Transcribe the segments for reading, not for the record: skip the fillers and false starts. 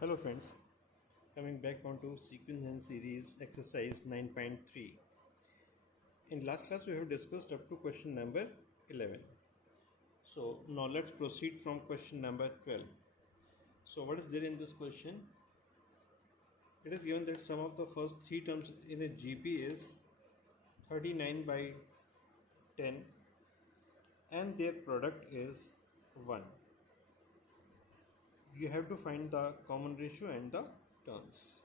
Hello friends, coming back onto sequence and series exercise 9.3. In last class we have discussed up to question number 11. So now let's proceed from question number 12. So what is there in this question? It is given that sum of the first three terms in a GP is 39 by 10 and their product is 1. You have to find the common ratio and the terms.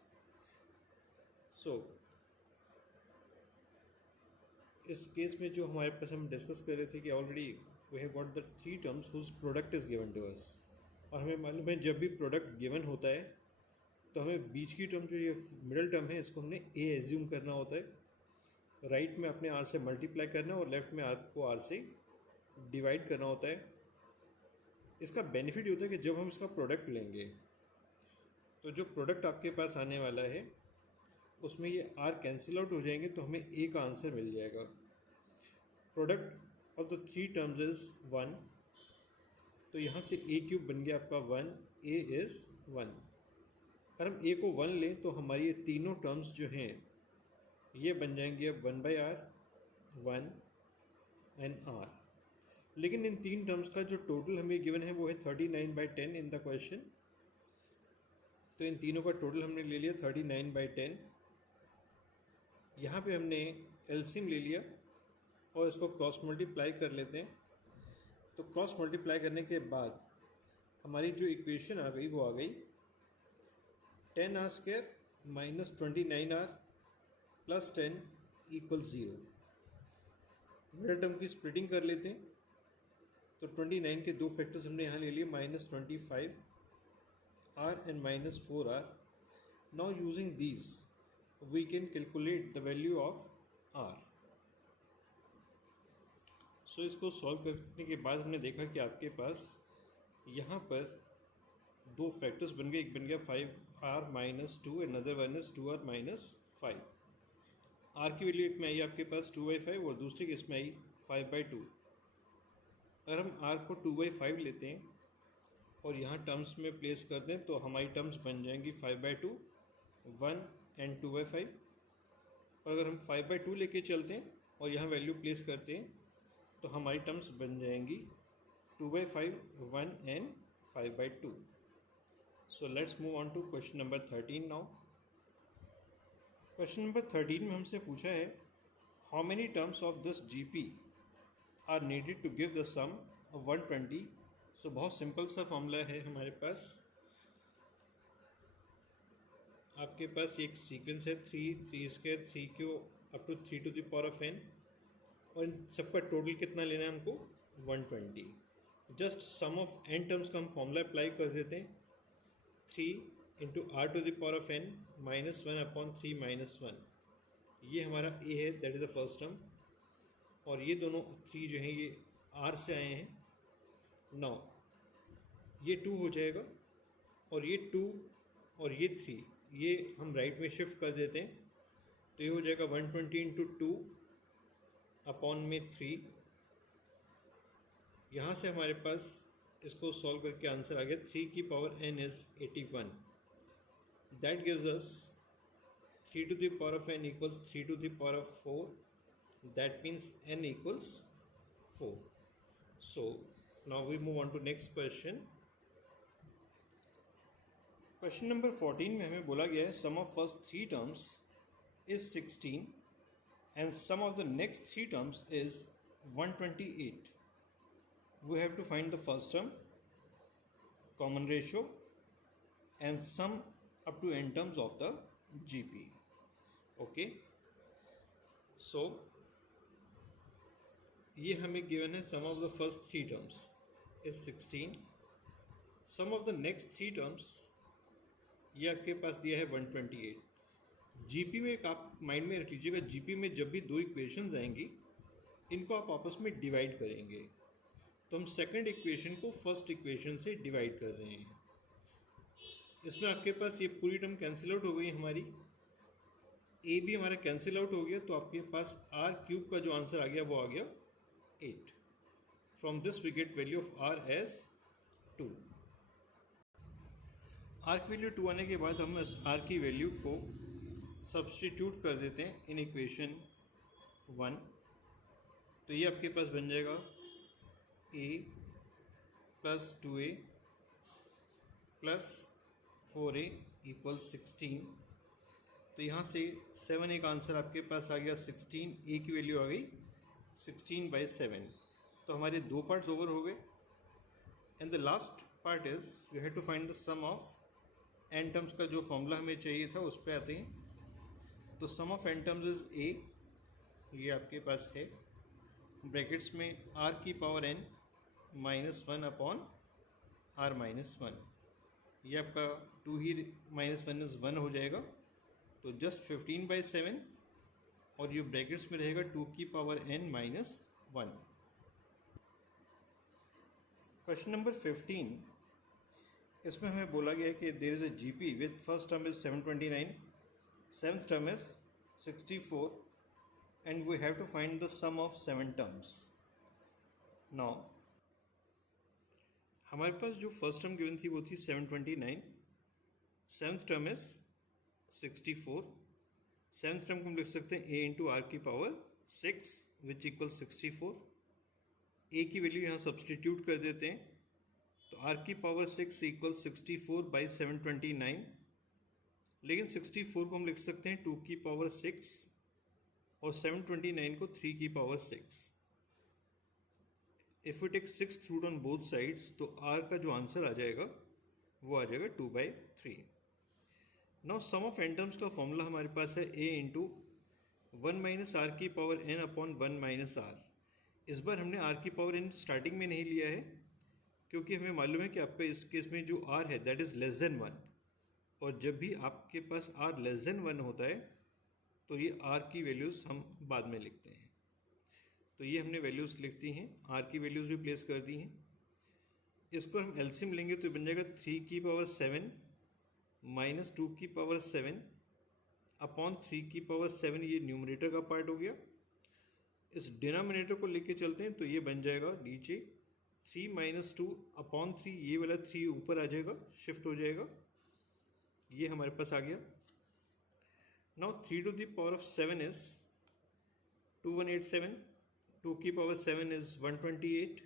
So इस case में जो हमारे पास हम discuss कर रहे थे कि already we have got the three terms whose product is given to us, और हमें मालूम है जब भी प्रोडक्ट गिवन होता है तो हमें बीच की टर्म जो ये मिडल टर्म है इसको हमने ए एज्यूम करना होता है, राइट में अपने आर से मल्टीप्लाई करना और लेफ्ट में आर को आर से डिवाइड करना होता है. इसका बेनिफिट ये होता है कि जब हम इसका प्रोडक्ट लेंगे तो जो प्रोडक्ट आपके पास आने वाला है उसमें ये आर कैंसिल आउट हो जाएंगे तो हमें ए का आंसर मिल जाएगा. Product of the three terms is 1, तो यहाँ से ए क्यूब बन गया आपका 1, ए इज़ 1. अगर हम ए को 1 लें तो हमारी ये तीनों टर्म्स जो हैं ये बन जाएंगी अब 1 बाई आर, 1 एंड आर. लेकिन इन तीन टर्म्स का जो टोटल हमें गिवन है वो है 39 बाई 10 इन द क्वेश्चन. तो इन तीनों का टोटल हमने ले लिया 39 बाई 10. यहाँ पे हमने एलसीएम ले लिया और इसको क्रॉस मल्टीप्लाई कर लेते हैं. तो क्रॉस मल्टीप्लाई करने के बाद हमारी जो इक्वेशन आ गई वो आ गई 10r² minus 29r plus 10 equal 0. Middle term की स्प्लिटिंग कर लेते हैं. तो 29 के दो फैक्टर्स हमने यहाँ ले लिए, minus 25r and minus 4r. Now using these we can calculate the value of r. So इसको सॉल्व करने के बाद हमने देखा कि आपके पास यहाँ पर दो फैक्टर्स बन गए. एक बन गया 5r minus 2 and other one is 2r minus 5. r की वैल्यू एक में आई आपके पास 2/5 और दूसरे केस में आई 5/2. अगर हम r को 2/5 लेते हैं और यहाँ टर्म्स में प्लेस कर दें तो हमारी टर्म्स बन जाएंगी 5/2, 1 एंड 2/5. और अगर हम 5/2 लेके चलते हैं और यहाँ वैल्यू प्लेस करते हैं तो हमारी टर्म्स बन जाएंगी 2/5, 1 and 5/2. So let's move on to question number 13 now. Question number 13 में हमसे पूछा है how many terms of this GP are needed to give the sum of 120. So बहुत सिंपल सा फॉर्मूला है हमारे पास. आपके पास एक सीक्वेंस है 3, 3² 3 up to 3 to the power of n, और इन सबका टोटल कितना लेना है हमको 120. Just sum of n terms का हम फॉर्मूला अप्लाई कर देते हैं. 3 into r to the power of n minus 1 upon 3 minus 1. ये हमारा a है, that is the first term. और ये दोनों 3 जो हैं ये r से आए हैं. नाउ ये 2 हो जाएगा और ये 2 और ये 3 ये हम राइट में शिफ्ट कर देते हैं. तो ये हो जाएगा 120 इंटू 2 अपॉन में 3. यहाँ से हमारे पास इसको सॉल्व करके आंसर आ गया 3 की power n is 81. That gives us 3 to the power of n equals 3 to the power of 4. That means n equals 4. So now we move on to next question. Question number 14 में हमें बोला गया है sum of first three terms is 16 and sum of the next three terms is 128. We have to find the first term, common ratio and sum up to n terms of the GP. Okay, so ये हमें given है sum of the first three terms is 16. Sum of the next three terms ये आपके पास दिया है 128. GP में एक आप माइंड में रख लीजिएगा, जीपी में जब भी दो इक्वेशंस आएंगी इनको आप आपस में डिवाइड करेंगे. तो हम सेकंड इक्वेशन को फर्स्ट इक्वेशन से डिवाइड कर रहे हैं. इसमें आपके पास ये पूरी टर्म कैंसिल आउट हो गई हमारी, ए भी हमारा कैंसिल आउट हो गया. तो आपके पास आर क्यूब का जो आंसर आ गया वो आ गया 8. From this we get value of r as 2. Are की वैल्यू 2 आने के बाद हम इस आर की वैल्यू को सब्स्टिट्यूट कर देते हैं इन इक्वेशन 1। तो ये आपके पास बन जाएगा a plus 2a plus 4a equal 16। तो यहाँ से 7 एक आंसर आपके पास आ गया 16, a की वैल्यू आ गई 16/7। तो हमारे दो पार्ट्स ओवर हो गए। And the last part is we have to find the sum of n terms का जो फॉर्मूला हमें चाहिए था उस पर आते हैं। तो sum of n terms is a, ये आपके पास है ब्रैकेट्स में r की पावर n -1 अपॉन r -1। ये आपका 2 ही -1 हो जाएगा। तो जस्ट 15/7 और ये ब्रैकेट्स में रहेगा 2 की पावर n -1। क्वेश्चन नंबर 15, इसमें हमें बोला गया है कि there is a GP with first term is 729, seventh term is 64 and we have to find the sum of 7 terms. Now हमारे पास जो फर्स्ट टर्म गिवन थी वो थी 729, seventh term is 64, seventh term को हम लिख सकते हैं a इंटू आर की पावर 6 विच इक्वल 64। a की वैल्यू यहाँ सब्सटीट्यूट कर देते हैं तो r की पावर 6 इक्वल 64/729, लेकिन 64 को हम लिख सकते हैं 2 की पावर 6 और 729 को 3 की power 6। If we take 6th root on both sides तो r का जो आंसर आ जाएगा वो आ जाएगा 2/3। Now sum of n terms का फॉर्मूला हमारे पास है a इंटू 1 माइनस आर की power n upon 1 minus r. इस बार हमने r की पावर n स्टार्टिंग में नहीं लिया है क्योंकि हमें मालूम है कि आपका इस केस में जो r है दैट इज़ लेस देन 1, और जब भी आपके पास r लेस देन 1 होता है तो ये r की वैल्यूज़ हम बाद में लिखते हैं। तो ये हमने वैल्यूज़ लिख दी हैं, r की वैल्यूज़ भी प्लेस कर दी हैं। इसको हम एलसीएम लेंगे तो बन जाएगा 3 की पावर 7 माइनस 2 की पावर 7 अपॉन 3 की पावर 7, ये न्यूमरेटर का पार्ट हो गया। इस डिनोमिनेटर को लेके चलते हैं तो ये बन जाएगा नीचे 3 माइनस 2 अपॉन 3, ये वाला 3 ऊपर आ जाएगा, शिफ्ट हो जाएगा, ये हमारे पास आ गया। Now 3 to the power of 7 is 2187, 2 की पावर 7 इज 128,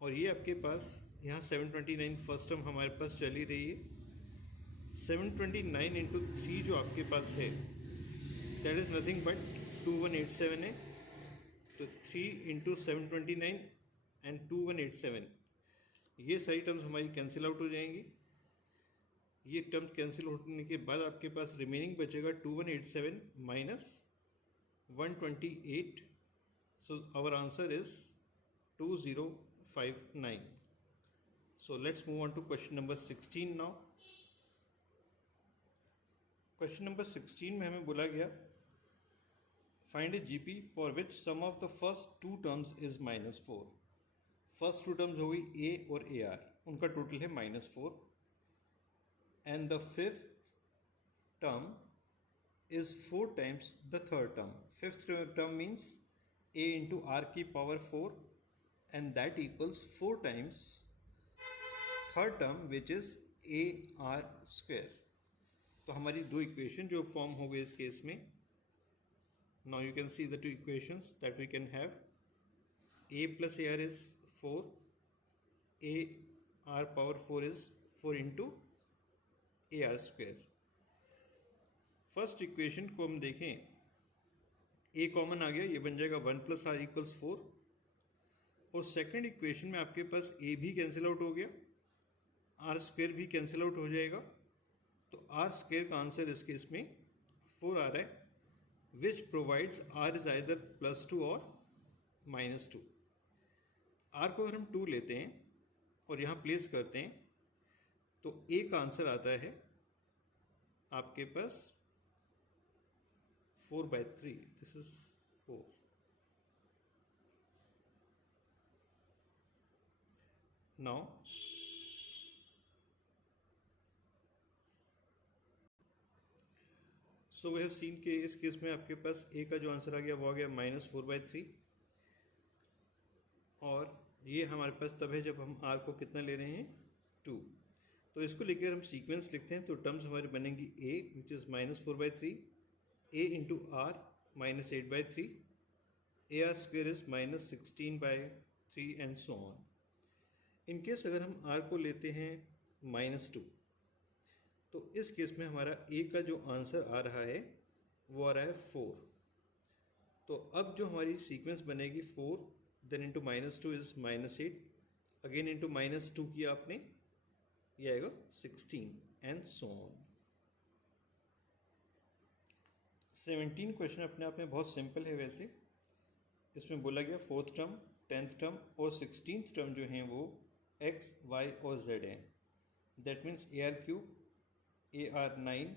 और ये आपके पास यहाँ 729 फर्स्ट टर्म हमारे पास चली रही है। 729 इंटू 3 जो आपके पास है दैट इज़ नथिंग बट 2187 है। तो 3 इंटू 729 एंड 2187, ये सारी टर्म्स हमारी कैंसिल आउट हो जाएंगी। ये टर्म्स कैंसिल होने के बाद आपके पास रिमेनिंग बचेगा 2187 minus 128। So our answer is 2059। So let's move on to question number 16 now. Question number 16 में हमें बोला गया find a GP for which sum of the first two terms is -4. First two terms हो गई a और AR, उनका total है -4, and the fifth term is 4 times the third term. Fifth term means a into r की power 4 and that equals 4 times third term which is AR square. तो हमारी दो equation जो फॉर्म हो गए इस केस में। Now you can see the two equations that we can have. a plus AR is 4, AR power 4 is 4 into AR square. First equation को हम देखें, a कॉमन आ गया, ये बन जाएगा 1 प्लस आर इक्वल्स 4, और सेकेंड इक्वेशन में आपके पास a भी कैंसिल आउट हो गया, आर स्क्वेयर भी कैंसिल आउट हो जाएगा, तो आर स्क्वेयर का आंसर इस केस में 4 आ रहा है, which provides r is either +2 और -2। आर को अगर हम 2 लेते हैं और यहाँ प्लेस करते हैं तो ए का आंसर आता है आपके पास 4/3, this is 4। Now so we have seen के इस केस में आपके पास ए का जो आंसर आ गया वो आ गया -4/3, और ये हमारे पास तब है जब हम आर को कितना ले रहे हैं 2। तो इसको लेकर हम सीक्वेंस लिखते हैं, तो टर्म्स हमारी बनेंगी a which is -4/3, a into r -8/3, AR square is -16/3 and so on. In case अगर हम r को लेते हैं -2, तो इस केस में हमारा a का जो आंसर आ रहा है वो आ रहा है 4। तो अब जो हमारी सीक्वेंस बनेगी 4 then into -2 is -8, again into -2 किया आपने, ये आएगा 16 एंड सो ऑन। 17 क्वेश्चन अपने आप में बहुत सिंपल है। वैसे इसमें बोला गया 4th टर्म, 10th टर्म और 16th टर्म जो हैं वो x, y और z हैं। That means AR3, AR9,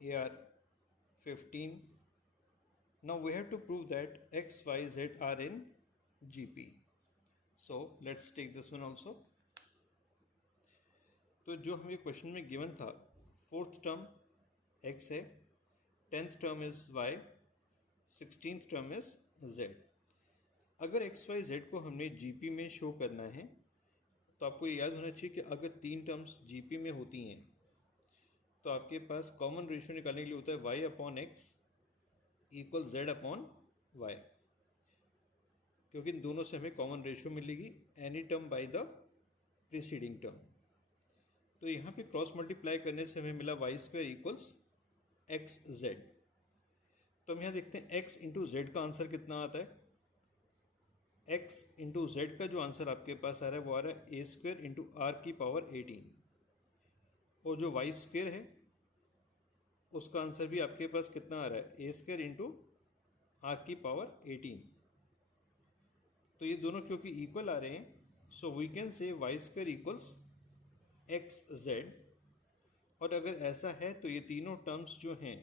AR15। Now we have to prove that x, y, z are in GP। So let's take this one also. तो जो हमें question में गिवन था, 4th टर्म x है, 10th term is y, 16th term is z। अगर x Y Z को हमने GP में शो करना है तो आपको ये याद होना चाहिए कि अगर 3 टर्म्स जीपी में होती हैं तो आपके पास कॉमन रेशियो निकालने के लिए होता है y/x इक्वल z/y, क्योंकि इन दोनों से हमें कॉमन रेशियो मिलेगी any term by the preceding term. तो यहाँ पे क्रॉस मल्टीप्लाई करने से हमें मिला y² इक्वल्स xz। तो हम यहाँ देखते हैं x इंटू जेड का आंसर कितना आता है। x इंटू जेड का जो आंसर आपके पास आ रहा है वो आ रहा है a² इंटू आर की पावर 18, और जो y² है उसका आंसर भी आपके पास कितना आ रहा है, a² इंटू आर की पावर 18। तो ये दोनों क्योंकि इक्वल आ रहे हैं, so we can say y² equals xz। और अगर ऐसा है तो ये तीनों टर्म्स जो हैं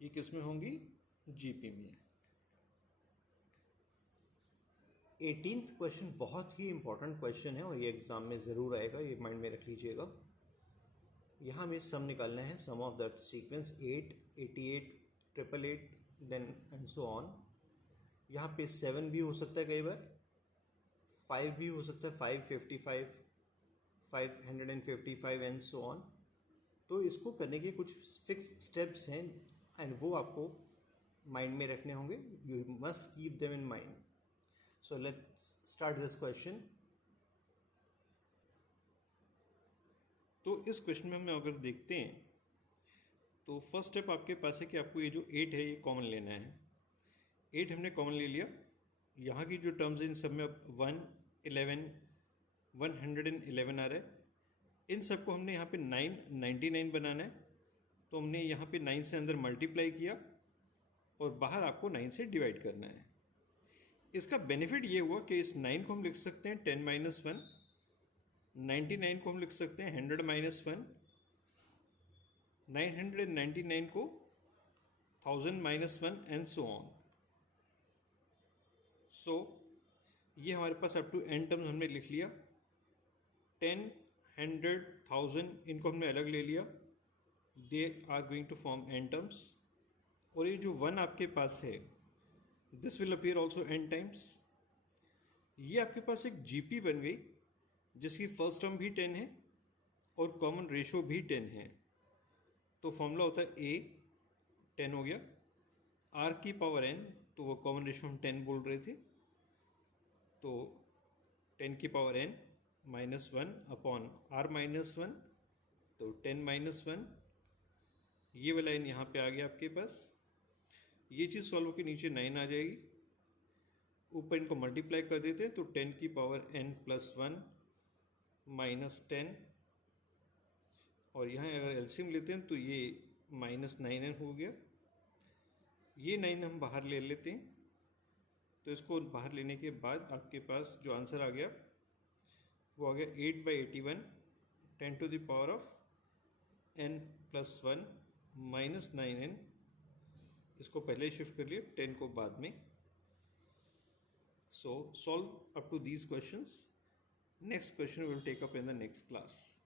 ये किस में होंगी, जीपी में। 18th क्वेश्चन बहुत ही इंपॉर्टेंट क्वेश्चन है और ये एग्ज़ाम में ज़रूर आएगा, ये माइंड में रख लीजिएगा। यहाँ हमें सम निकालना है, sum of that sequence 8, 88, 888 then and so on. यहाँ पे 7 भी हो सकता है, कई बार 5 भी हो सकता है, 555, 555 एंड सो ऑन। तो इसको करने के कुछ फिक्स स्टेप्स हैं एंड वो आपको माइंड में रखने होंगे। You must keep them in mind. So let's start this question. तो इस क्वेश्चन में हम अगर देखते हैं तो फर्स्ट स्टेप आपके पास है कि आपको ये जो 8 है ये कॉमन लेना है। 8 हमने कॉमन ले लिया। यहाँ की जो टर्म्स हैं इन सब में अब 1, 11, 111 आ रहा है। इन सबको हमने यहाँ पे 9, 99 बनाना है। तो हमने यहाँ पे 9 से अंदर मल्टीप्लाई किया और बाहर आपको 9 से डिवाइड करना है। इसका बेनिफिट ये हुआ कि इस 9 को हम लिख सकते हैं 10 - 1, 99 को हम लिख सकते हैं 100 - 1, 999 को 1000 - 1 एंड सो ऑन। सो ये हमारे पास अप टू n टर्म्स हमने लिख लिया। 10, 100, 1000 इनको हमने अलग ले लिया, they are going to form n terms. और ये जो 1 आपके पास है this will appear also n times. ये आपके पास एक जीपी बन गई जिसकी फर्स्ट टर्म भी 10 है और कॉमन रेशो भी 10 है। तो फॉर्मूला होता है a 10 हो गया, r की पावर n, तो वो कॉमन रेशो हम 10 बोल रहे थे, तो 10 की पावर n -1 अपॉन r -1, तो 10 - 1। ये वाला n यहाँ पे आ गया आपके पास। ये चीज़ सॉल्व होकर नीचे 9 आ जाएगी, ऊपर इनको मल्टीप्लाई कर देते हैं तो 10 की पावर n + 1 -10, और यहाँ अगर एलसीएम लेते हैं तो ये -9n हो गया। ये 9 हम बाहर ले लेते हैं, तो इसको बाहर लेने के बाद आपके पास जो आंसर आ गया वो आ गया 8/81, 10 to the power of n + 1 -9n। इसको पहले शिफ्ट कर लिए, 10 को बाद में। So solve up to these questions. Next question will take up in the next class.